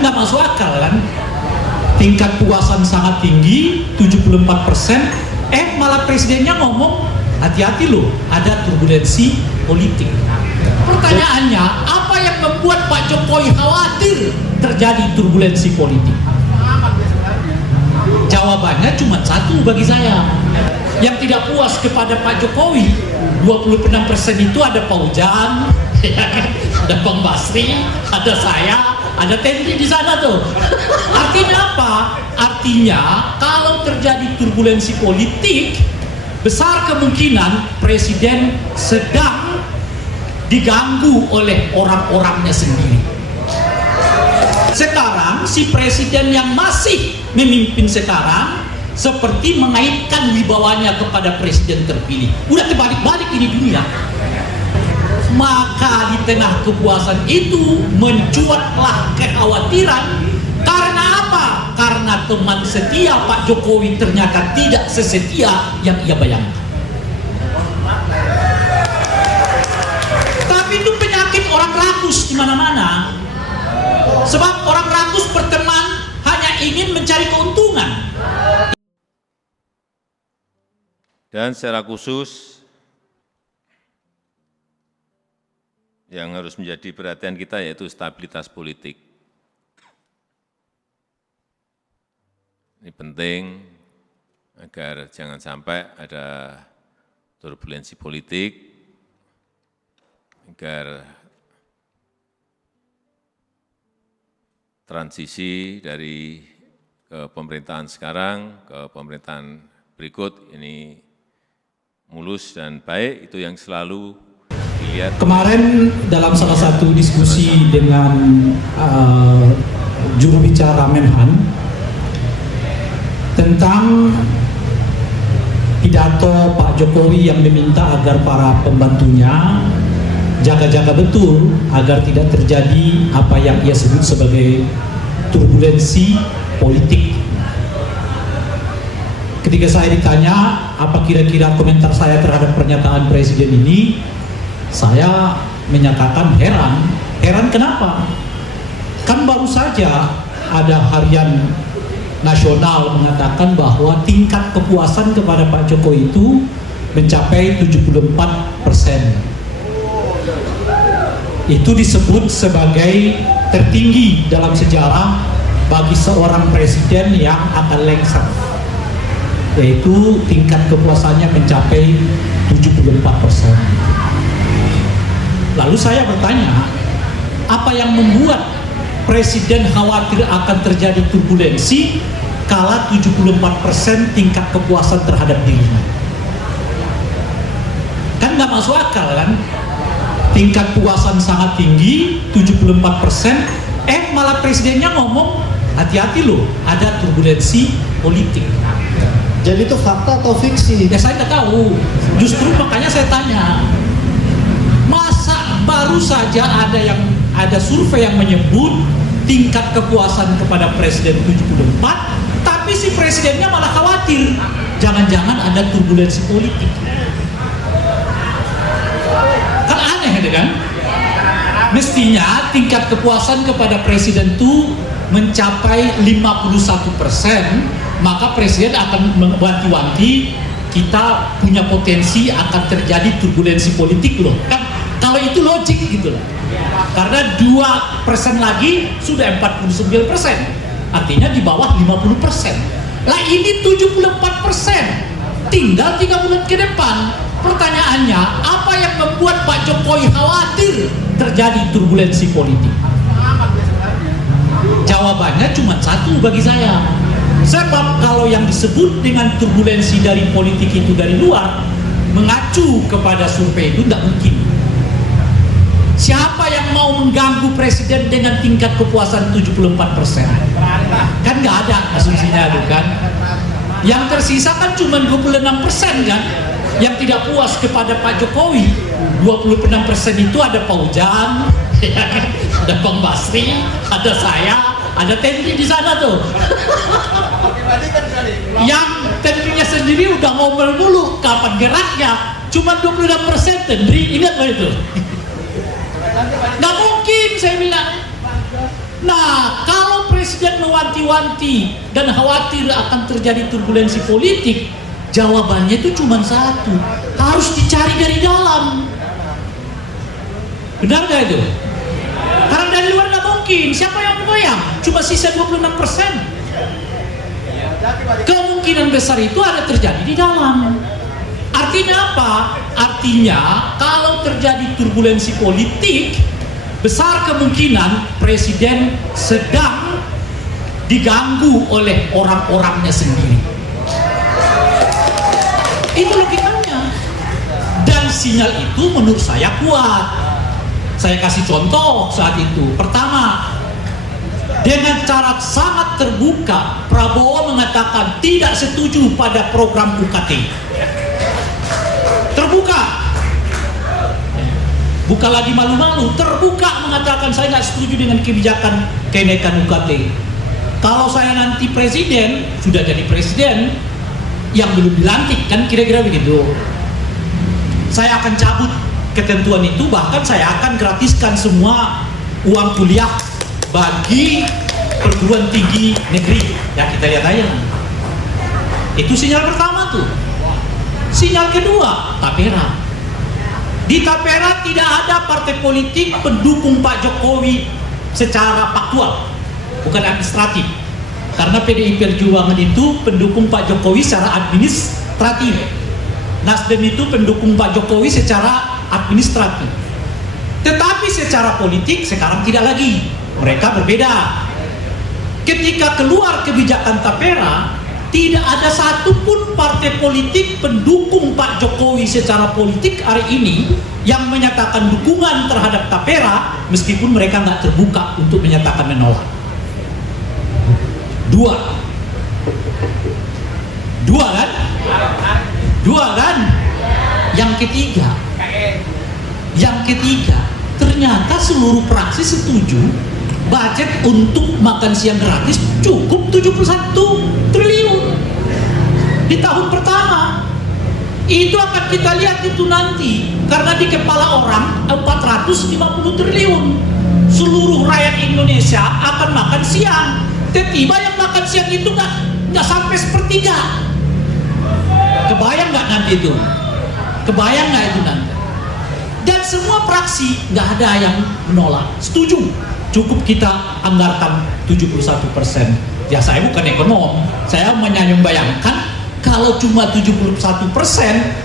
Kan nggak masuk akal kan? Tingkat puasan sangat tinggi, 74%, malah presidennya ngomong, hati-hati loh, ada turbulensi politik. Pertanyaannya, apa yang membuat Pak Jokowi khawatir terjadi turbulensi politik? Jawabannya cuma satu bagi saya. Yang tidak puas kepada Pak Jokowi, 26% itu ada Pak Ujang, ada Bang Basri, ada saya, ada Tendri di sana tuh. Artinya apa? Artinya kalau terjadi turbulensi politik, besar kemungkinan presiden sedang diganggu oleh orang-orangnya sendiri. Sekarang si presiden yang masih memimpin sekarang seperti mengaitkan wibawanya kepada presiden terpilih. Udah terbalik-balik ini dunia. Maka di tengah kepuasan itu mencuatlah kekhawatiran. Karena apa? Karena teman setia Pak Jokowi ternyata tidak sesetia yang ia bayangkan. Tapi itu penyakit orang rakus di mana-mana. Sebab orang rakus berteman hanya ingin mencari keuntungan. Dan secara khusus yang harus menjadi perhatian kita yaitu stabilitas politik. Ini penting agar jangan sampai ada turbulensi politik, agar transisi dari pemerintahan sekarang ke pemerintahan berikut ini mulus dan baik. Itu yang selalu dilihat. Kemarin dalam salah satu diskusi dengan juru bicara Menhan tentang pidato Pak Jokowi yang meminta agar para pembantunya jaga-jaga betul agar tidak terjadi apa yang ia sebut sebagai turbulensi politik. Ketika saya ditanya apa kira-kira komentar saya terhadap pernyataan presiden ini, saya menyatakan heran. Heran kenapa? Kan baru saja ada harian nasional mengatakan bahwa tingkat kepuasan kepada Pak Jokowi itu mencapai 74%. Itu disebut sebagai tertinggi dalam sejarah bagi seorang presiden yang akan lengser, yaitu tingkat kepuasannya mencapai 74%. Lalu saya bertanya, apa yang membuat presiden khawatir akan terjadi turbulensi kala 74% tingkat kepuasan terhadap dirinya? Kan nggak masuk akal kan? Tingkat puasan sangat tinggi, 74%, malah presidennya ngomong, hati-hati loh, ada turbulensi politik. Jadi itu fakta atau fiksi? Ya saya nggak tahu, justru makanya saya tanya. Masa baru saja ada survei yang menyebut tingkat kepuasan kepada presiden 74, tapi si presidennya malah khawatir, jangan-jangan ada turbulensi politik. Kan aneh kan? Mestinya tingkat kepuasan kepada presiden itu mencapai 51%, maka presiden akan mewanti-wanti kita punya potensi akan terjadi turbulensi politik loh. Kan kalau itu logik gitu loh. Karena 2% lagi sudah 49%. Artinya di bawah 50%. Lah ini 74%. Tinggal 3 bulan ke depan. Pertanyaannya, apa yang membuat Pak Jokowi khawatir terjadi turbulensi politik? Jawabannya cuma satu bagi saya. Sebab kalau yang disebut dengan turbulensi dari politik itu dari luar, mengacu kepada survei itu tidak mungkin. Siapa yang mau mengganggu presiden dengan tingkat kepuasan 74%? Kan nggak ada asumsinya itu kan. Yang tersisa kan cuma 26% kan. Yang tidak puas kepada Pak Jokowi, 26% itu ada Pak Ujang, ada Bang Basri, ada saya, ada Tendri di sana tuh. Yang Tendrinya sendiri udah ngomel dulu kapan geraknya, cuma 26% Tendri, ingat gak itu? Nggak mungkin saya bilang. Nah, kalau mewanti-wanti dan khawatir akan terjadi turbulensi politik, jawabannya itu cuma satu, harus dicari dari dalam. Benar gak itu? Karena dari luar nggak mungkin, siapa yang goyang? Cuma sisa 26%. Kemungkinan besar itu ada terjadi di dalam. Artinya apa? Artinya kalau terjadi turbulensi politik, besar kemungkinan presiden sedang diganggu oleh orang-orangnya sendiri. Itu logikanya. Dan sinyal itu menurut saya kuat. Saya kasih contoh saat itu. Pertama, dengan cara sangat terbuka, Prabowo mengatakan tidak setuju pada program UKT. Terbuka. Bukan lagi malu-malu, terbuka mengatakan saya nggak setuju dengan kebijakan kenaikan UKT. Kalau saya nanti presiden, sudah jadi presiden, yang belum dilantik, kan kira-kira begitu. Saya akan cabut ketentuan itu, bahkan saya akan gratiskan semua uang kuliah bagi perguruan tinggi negeri. Ya kita lihat aja. Itu sinyal pertama tuh. Sinyal kedua, Tapera. Di Tapera tidak ada partai politik pendukung Pak Jokowi secara faktual, bukan administratif. Karena PDI Perjuangan itu pendukung Pak Jokowi secara administratif. Nasdem itu pendukung Pak Jokowi secara administratif. Tetapi secara politik sekarang tidak lagi. Mereka berbeda. Ketika keluar kebijakan Tapera, tidak ada satupun partai politik pendukung Pak Jokowi secara politik hari ini yang menyatakan dukungan terhadap Tapera, meskipun mereka nggak terbuka untuk menyatakan menolak. Dua kan? Yang ketiga, ternyata seluruh praksi setuju budget untuk makan siang gratis cukup 71 triliun di tahun pertama. Itu akan kita lihat itu nanti, karena di kepala orang 450 triliun. Seluruh rakyat Indonesia akan makan siang. Tiba-tiba yang makan siang itu nggak sampai sepertiga. Kebayang nggak nanti itu? Kebayang nggak itu nanti? Dan semua fraksi nggak ada yang menolak, setuju. Cukup kita anggarkan 71%. Ya saya bukan ekonom, saya membayangkan kalau cuma 71%,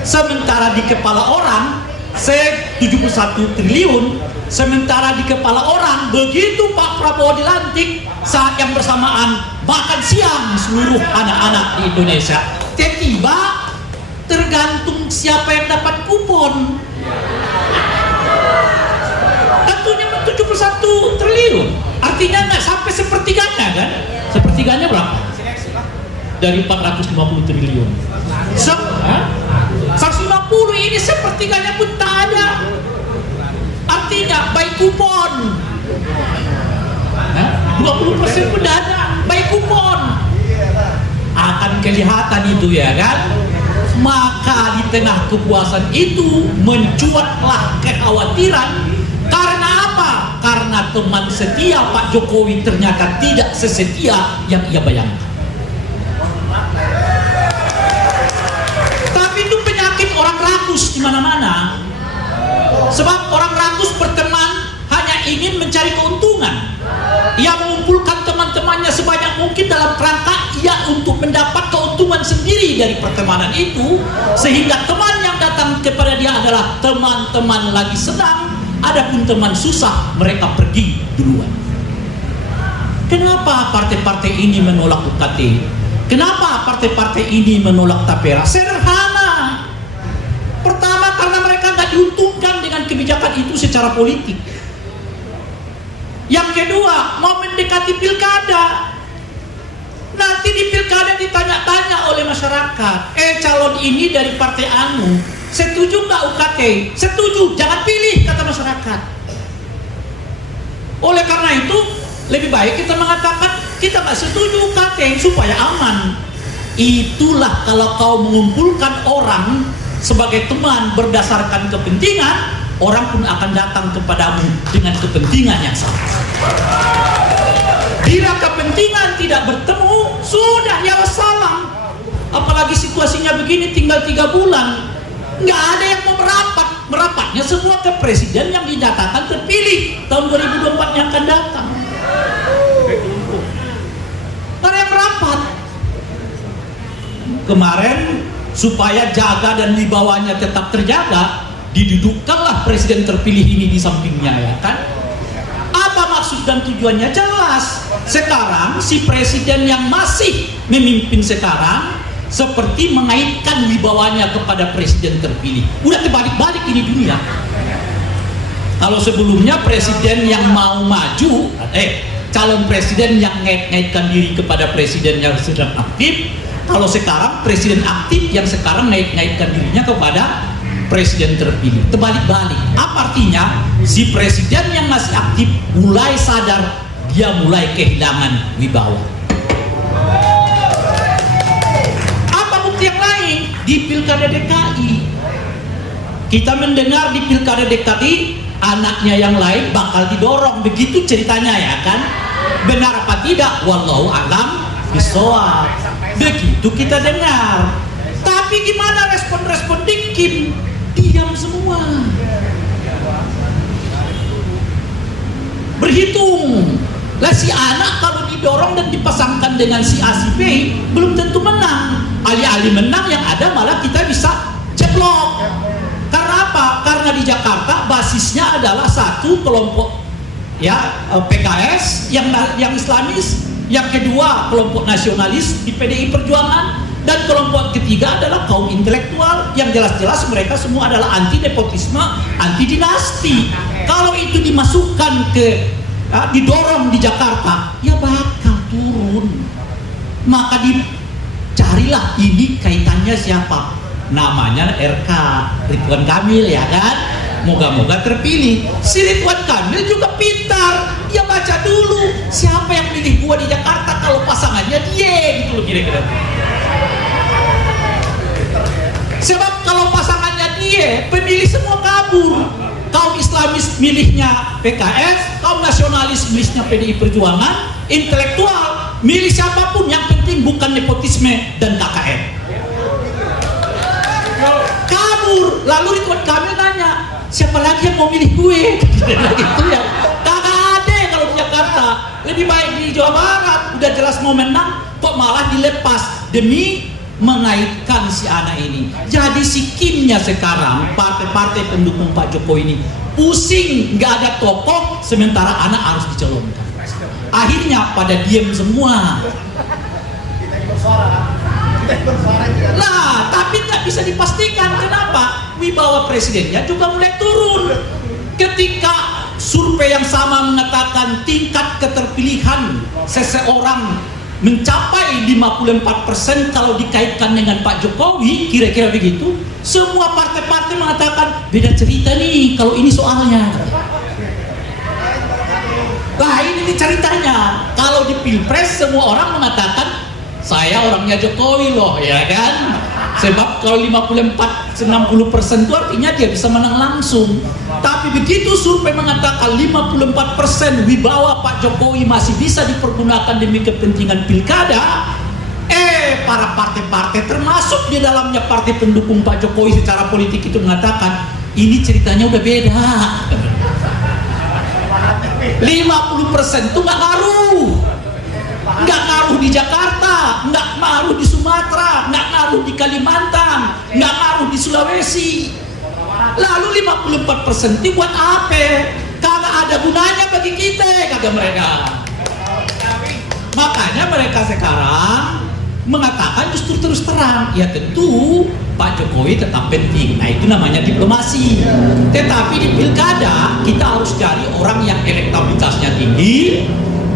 sementara di kepala orang 71 triliun, sementara di kepala orang begitu Pak Prabowo dilantik, saat yang bersamaan makan siang seluruh anak-anak di Indonesia. Tiba-tiba tergantung siapa yang dapat kupon. Tentunya 71 triliun, artinya nggak sampai sepertiganya kan? Sepertiganya berapa? Dari 450 triliun. 150 ini sepertiganya pun tak ada. Artinya baik kupon. 20% pun tidak ada, baik kupon. Akan kelihatan itu ya kan? Maka di tengah kepuasan itu mencuatlah kekhawatiran. Karena apa? Karena teman setia Pak Jokowi ternyata tidak sesetia yang ia bayangkan. Tapi itu penyakit orang rakus di mana-mana. Sebab orang rakus berteman hanya ingin mencari keuntungan. Ia mengumpulkan teman-temannya sebanyak mungkin dalam kerangka ia untuk mendapat keuntungan sendiri dari pertemanan itu, sehingga teman yang datang kepada dia adalah teman-teman lagi senang, adapun teman susah mereka pergi duluan. Kenapa partai-partai ini menolak UKT? Kenapa partai-partai ini menolak Tapera? Sederhana. Pertama, karena mereka nggak diuntungkan dengan kebijakan itu secara politik. Yang kedua, mau mendekati pilkada. Nanti di pilkada ditanya-tanya oleh masyarakat, calon ini dari partai anu, setuju nggak UKT? Setuju, jangan pilih, kata masyarakat. Oleh karena itu, lebih baik kita mengatakan kita nggak setuju UKT supaya aman. Itulah kalau kau mengumpulkan orang sebagai teman berdasarkan kepentingan, orang pun akan datang kepadamu dengan kepentingan yang sama. Bila kepentingan tidak bertemu, sudah ya wassalam. Apalagi situasinya begini tinggal 3 bulan, nggak ada yang mau merapat. Merapatnya semua ke presiden yang dinyatakan terpilih tahun 2024 yang akan datang. Mana yang merapat? Kemarin supaya jaga dan wibawanya tetap terjaga, didudukkanlah presiden terpilih ini di sampingnya, ya kan? Apa maksud dan tujuannya? Jelas. Sekarang si presiden yang masih memimpin sekarang seperti mengaitkan wibawanya kepada presiden terpilih. Udah terbalik-balik ini dunia. Kalau sebelumnya presiden yang mau maju, calon presiden yang ngait-ngaitkan diri kepada presiden yang sedang aktif. Kalau sekarang presiden aktif yang sekarang ngait-ngaitkan dirinya kepada presiden terpilih. Terbalik-balik. Apa artinya? Si presiden yang masih aktif mulai sadar, dia mulai kehilangan wibawa. Yang lain di Pilkada DKI, kita mendengar di Pilkada DKI anaknya yang lain bakal didorong, begitu ceritanya, ya kan? Benar apa tidak? Wallahu a'lam bishawab. Begitu kita dengar. Tapi gimana respon-respon Dikim? Diam semua. Berhitung. Lah si anak kalau didorong dan dipasangkan dengan si A si B belum tentu menang. Alih-alih menang yang ada malah kita bisa ceplok. Karena apa? Karena di Jakarta basisnya adalah satu kelompok ya PKS yang Islamis, yang kedua kelompok nasionalis di PDI Perjuangan, dan kelompok ketiga adalah kaum intelektual yang jelas-jelas mereka semua adalah anti nepotisme, anti dinasti. Kalau itu dimasukkan ke didorong di Jakarta, ya bakal turun. Maka dicarilah ini kaitannya siapa? Namanya RK Ridwan Kamil, ya kan? Moga-moga terpilih. Si Ridwan Kamil juga pintar. Dia baca dulu siapa yang pilih gua di Jakarta kalau pasangannya dia, gitu loh kira-kira. Sebab kalau pasangannya dia, pemilih semua kabur. Kaum Islamis milihnya PKS, kaum nasionalis milihnya PDI Perjuangan, intelektual milih siapapun, yang penting bukan nepotisme dan KKN. Kabur. Lalu Ridwan Kamil nanya, siapa lagi yang mau milih gue? Gitu ya. Kagak ada kalau di Jakarta. Lebih baik di Jawa Barat, udah jelas mau menang, kok malah dilepas demi mengaitkan si anak ini. Jadi sikimnya sekarang partai-partai pendukung Pak Jokowi ini pusing, nggak ada tokoh, sementara anak harus dicalonkan. Akhirnya pada diem semua. Nah, tapi nggak bisa dipastikan. Kenapa? Wibawa presidennya juga mulai turun. Ketika survei yang sama mengatakan tingkat keterpilihan seseorang mencapai 54% kalau dikaitkan dengan Pak Jokowi, kira-kira begitu. Semua partai-partai mengatakan beda cerita nih kalau ini soalnya. Nah ini nih ceritanya. Kalau di Pilpres semua orang mengatakan saya orangnya Jokowi loh, ya kan? Sebab kalau 54-60% itu artinya dia bisa menang langsung. Tapi begitu survei mengatakan 54% wibawa Pak Jokowi masih bisa dipergunakan demi kepentingan pilkada, para partai-partai termasuk di dalamnya partai pendukung Pak Jokowi secara politik itu mengatakan ini ceritanya udah beda. 50% itu nggak ngaruh. Nggak ngaruh di Jakarta, nggak ngaruh di Sumatera, nggak ngaruh di Kalimantan, nggak ngaruh di Sulawesi. Lalu 54% itu buat apa? Kagak ada gunanya bagi kita, kata mereka. Makanya mereka sekarang mengatakan justru terus terang, ya tentu Pak Jokowi tetap penting. Nah itu namanya diplomasi. Tetapi di pilkada kita harus cari orang yang elektabilitasnya tinggi,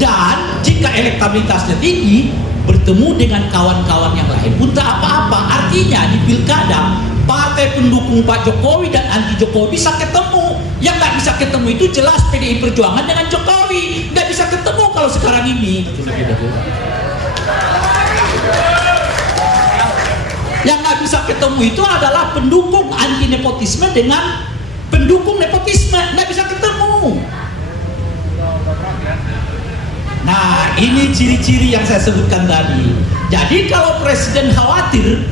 dan jika elektabilitasnya tinggi bertemu dengan kawan-kawan yang lain pun tak apa-apa. Artinya di pilkada partai pendukung Pak Jokowi dan anti Jokowi bisa ketemu. Yang nggak bisa ketemu itu jelas PDI Perjuangan dengan Jokowi. Nggak bisa ketemu kalau sekarang ini. Yang nggak bisa ketemu itu adalah pendukung anti nepotisme dengan pendukung nepotisme. Nggak bisa ketemu. Nah, ini ciri-ciri yang saya sebutkan tadi. Jadi kalau presiden khawatir,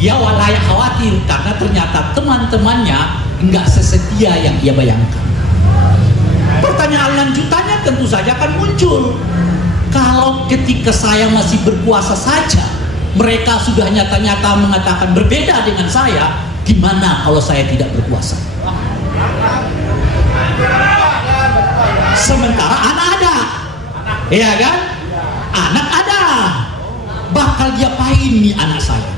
dia layak khawatir karena ternyata teman-temannya nggak sesetia yang ia bayangkan. Pertanyaan lanjutannya tentu saja akan muncul. Kalau ketika saya masih berkuasa saja, mereka sudah nyata-nyata mengatakan berbeda dengan saya, gimana kalau saya tidak berkuasa? Sementara anak ada, ya kan? Anak ada, bakal diapain nih anak saya?